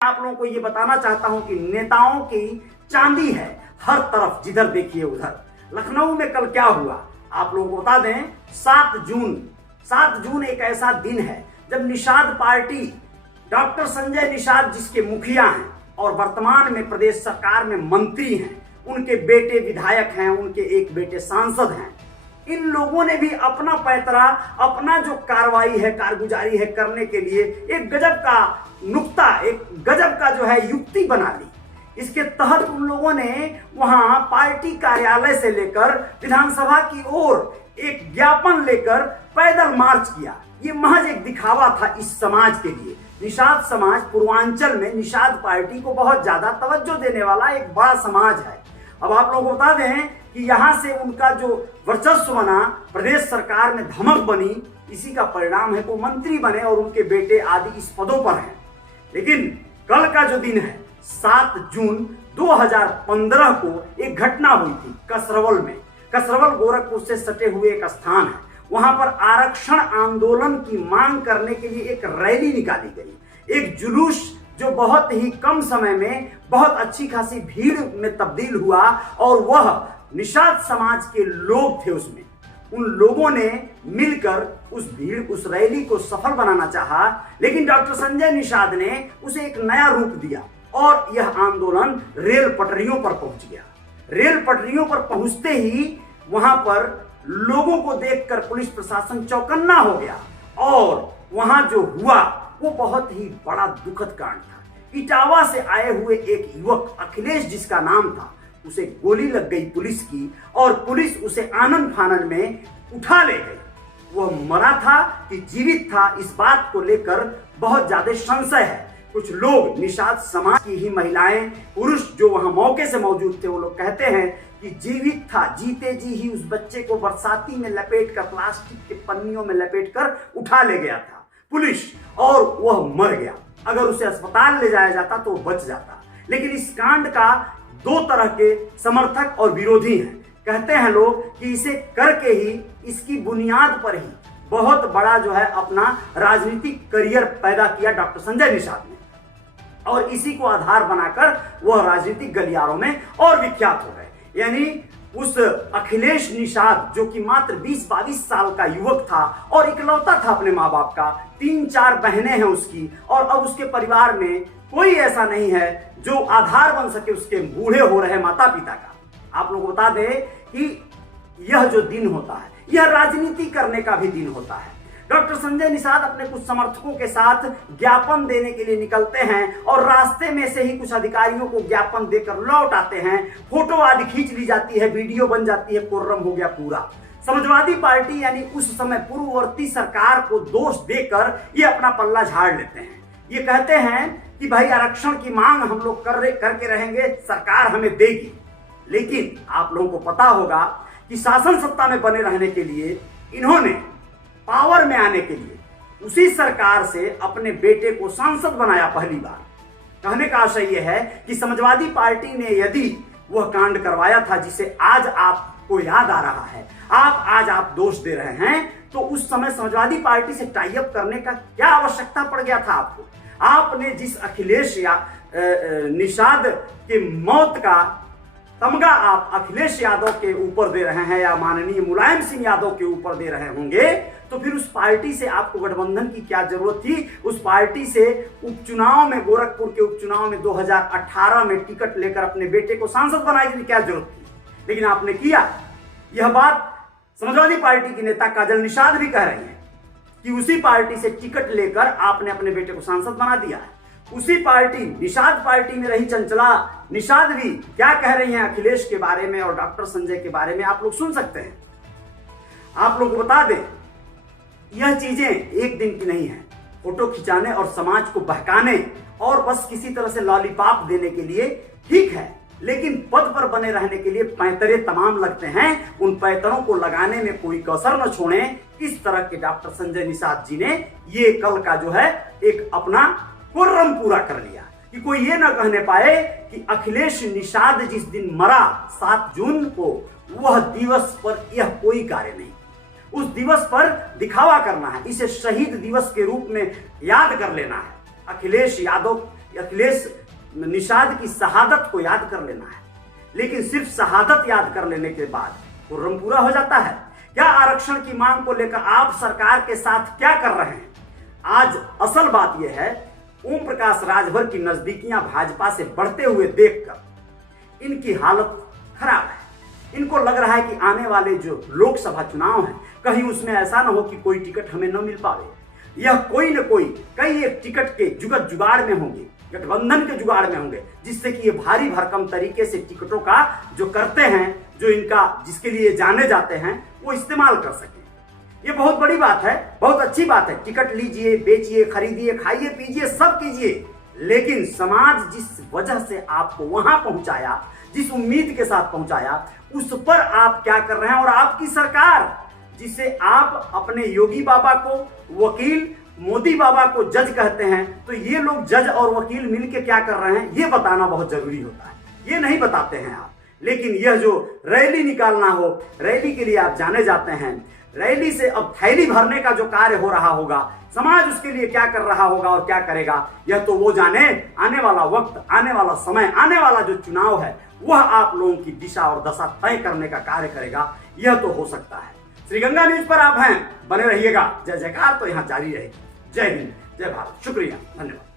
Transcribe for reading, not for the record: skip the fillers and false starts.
आप लोगों को ये बताना चाहता हूं कि नेताओं की चांदी है हर तरफ, जिधर देखिए उधर। लखनऊ में कल क्या हुआ आप लोगों को बता दें। 7 जून एक ऐसा दिन है जब निषाद पार्टी, डॉक्टर संजय निषाद जिसके मुखिया हैं और वर्तमान में प्रदेश सरकार में मंत्री हैं, उनके बेटे विधायक हैं, उनके एक बेटे सांसद हैं, इन लोगों ने भी अपना पैतरा, अपना जो कार्रवाई है, कारगुजारी है करने के लिए एक गजब का नुक्ता, एक गजब का जो है युक्ति बना ली। इसके तहत उन लोगों ने वहां पार्टी कार्यालय से लेकर विधानसभा की ओर एक ज्ञापन लेकर पैदल मार्च किया। ये महज एक दिखावा था इस समाज के लिए। निषाद समाज पूर्वांचल में निषाद पार्टी को बहुत ज्यादा तवज्जो देने वाला एक बड़ा समाज है। अब आप लोगों को बता दें कि यहां से उनका जो वर्चस्व बना, प्रदेश सरकार में धमक बनी, इसी का परिणाम है वो मंत्री बने और उनके बेटे आदि इस पदों पर हैं। लेकिन कल का जो दिन है 7 जून 2015 को एक घटना हुई थी कसरवल में। कसरवल गोरखपुर से सटे हुए एक स्थान है, वहां पर आरक्षण आंदोलन की मांग करने के लिए एक रैली निकाली गई, एक जुलूस जो बहुत ही कम समय में बहुत अच्छी खासी भीड़ में तब्दील हुआ और वह निषाद समाज के लोग थे उसमें। उन लोगों ने मिलकर उस रैली को सफल बनाना चाहा, लेकिन डॉक्टर संजय निषाद ने उसे एक नया रूप दिया और यह आंदोलन रेल पटरियों पर पहुंच गया। रेल पटरियों पर पहुंचते ही वहां पर लोगों को देखकर पुलिस प्रशासन चौकन्ना हो गया और वहां जो हुआ वो बहुत ही बड़ा दुखद कांड था। इटावा से आए हुए एक युवक अखिलेश जिसका नाम था, उसे गोली लग गई पुलिस की और पुलिस उसे आनन फानन में उठा ले गई। वह मरा था कि जीवित था, इस बात को लेकर बहुत ज्यादा संशय है। कुछ लोग, निषाद समाज की ही महिलाएं, पुरुष जो वहां मौके से मौजूद थे, वो लोग कहते हैं कि जीवित था, जीते जी ही उस बच्चे को बरसाती में लपेट कर, प्लास्टिक के पन्नियों में लपेट कर उठा ले गया था पुलिस और वह मर गया। अगर उसे अस्पताल ले जाया जाता तो वह बच जाता। लेकिन इस कांड का दो तरह के समर्थक और विरोधी हैं। कहते हैं लोग कि इसे करके ही, इसकी बुनियाद पर ही बहुत बड़ा जो है अपना राजनीतिक करियर पैदा किया डॉक्टर संजय निषाद ने और इसी को आधार बनाकर वह राजनीतिक गलियारों में और विख्यात हो गए। यानी उस अखिलेश निषाद जो कि मात्र 20-22 साल का युवक था और इकलौता था अपने माँ बाप का, 3-4 बहनें हैं उसकी और अब उसके परिवार में कोई ऐसा नहीं है जो आधार बन सके उसके बूढ़े हो रहे माता पिता का। आप लोगों को बता दें कि यह जो दिन होता है, यह राजनीति करने का भी दिन होता है। डॉक्टर संजय निषाद अपने कुछ समर्थकों के साथ ज्ञापन देने के लिए निकलते हैं और रास्ते में से ही कुछ अधिकारियों को ज्ञापन देकर लौट आते हैं। फोटो आदि खींच ली जाती है, वीडियो बन जाती है, कोर्रम हो गया पूरा। समाजवादी पार्टी यानी उस समय पूर्ववर्ती सरकार को दोष देकर ये अपना पल्ला झाड़ लेते हैं। ये कहते हैं कि भाई आरक्षण की मांग हम लोग करके रहेंगे, सरकार हमें देगी। लेकिन आप लोगों को पता होगा कि शासन सत्ता में बने रहने के लिए, इन्होंने पावर में आने के लिए उसी सरकार से अपने बेटे को सांसद बनाया पहली बार। कहने का आशय यह है कि समाजवादी पार्टी ने यदि वह कांड करवाया था जिसे आज आपको याद आ रहा है, आज आप दोष दे रहे हैं, तो उस समय समाजवादी पार्टी से टाई अप करने का क्या आवश्यकता पड़ गया था आपको? आपने जिस अखिलेश या निषाद के मौत का तमगा आप अखिलेश यादव के ऊपर दे रहे हैं या माननीय मुलायम सिंह यादव के ऊपर दे रहे होंगे, तो फिर उस पार्टी से आपको गठबंधन की क्या जरूरत थी? उस पार्टी से उपचुनाव में, गोरखपुर के उपचुनाव में 2018 में टिकट लेकर अपने बेटे को सांसद बनाने की क्या जरूरत थी? लेकिन आपने किया। यह बात समाजवादी पार्टी की नेता काजल निषाद भी कह रही है कि उसी पार्टी से टिकट लेकर आपने अपने बेटे को सांसद बना दिया है। उसी पार्टी, निषाद पार्टी में रही चंचला निषाद भी क्या कह रही हैं अखिलेश के बारे में और डॉक्टर संजय के बारे में आप लोग सुन सकते हैं। आप लोग को बता दें, यह चीजें एक दिन की नहीं है। फोटो खिंचाने और समाज को बहकाने और बस किसी तरह से लॉलीपॉप देने के लिए ठीक है, लेकिन पद पर बने रहने के लिए पैंतरे तमाम लगते हैं। उन पैंतरों को लगाने में कोई कसर न छोड़ें। इस तरह के डॉक्टर संजय निषाद जी ने ये कल का जो है एक अपना कुर्रम पूरा कर लिया कि कोई ये ना कहने पाए कि अखिलेश निषाद जिस दिन मरा 7 जून को, वह दिवस पर यह कोई कार्य नहीं। उस दिवस पर दिखावा करना है, इसे शहीद दिवस के रूप में याद कर लेना है। अखिलेश यादव अखिलेश निषाद की शहादत को याद कर लेना है। लेकिन सिर्फ शहादत याद कर लेने के बाद खुर्रम पूरा हो जाता है क्या? आरक्षण की मांग को लेकर आप सरकार के साथ क्या कर रहे हैं? आज असल बात यह है, ओम प्रकाश राजभर की नजदीकियां भाजपा से बढ़ते हुए देखकर इनकी हालत खराब है। इनको लग रहा है कि आने वाले जो लोकसभा चुनाव हैं, कहीं उसमें ऐसा ना हो कि कोई टिकट हमें न मिल पावे। यह कोई न कोई कई एक टिकट के जुगत जुगाड़ में होंगे, गठबंधन के जुगाड़ में होंगे, जिससे कि ये भारी भरकम तरीके से टिकटों का जो करते हैं, जो इनका जिसके लिए जाने जाते हैं, वो इस्तेमाल कर सके। ये बहुत बड़ी बात है, बहुत अच्छी बात है। टिकट लीजिए, बेचिए, खरीदिए, खाइए, पीजिए, सब कीजिए। लेकिन समाज जिस वजह से आपको वहां पहुंचाया, जिस उम्मीद के साथ पहुंचाया, उस पर आप क्या कर रहे हैं? और आपकी सरकार, जिसे आप अपने योगी बाबा को वकील, मोदी बाबा को जज कहते हैं, तो ये लोग जज और वकील मिलकर क्या कर रहे हैं, ये बताना बहुत जरूरी होता है। ये नहीं बताते हैं आप। लेकिन यह जो रैली निकालना हो, रैली के लिए आप जाने जाते हैं, रैली से अब थैली भरने का जो कार्य हो रहा होगा, समाज उसके लिए क्या कर रहा होगा और क्या करेगा, यह तो वो जाने। आने वाला वक्त, आने वाला समय, आने वाला जो चुनाव है, वह आप लोगों की दिशा और दशा तय करने का कार्य करेगा। यह तो हो सकता है। श्रीगंगा न्यूज पर आप हैं, बने रहिएगा। जय जयकार तो यहाँ जारी रहेगी। जय हिंद, जय भारत। शुक्रिया, धन्यवाद।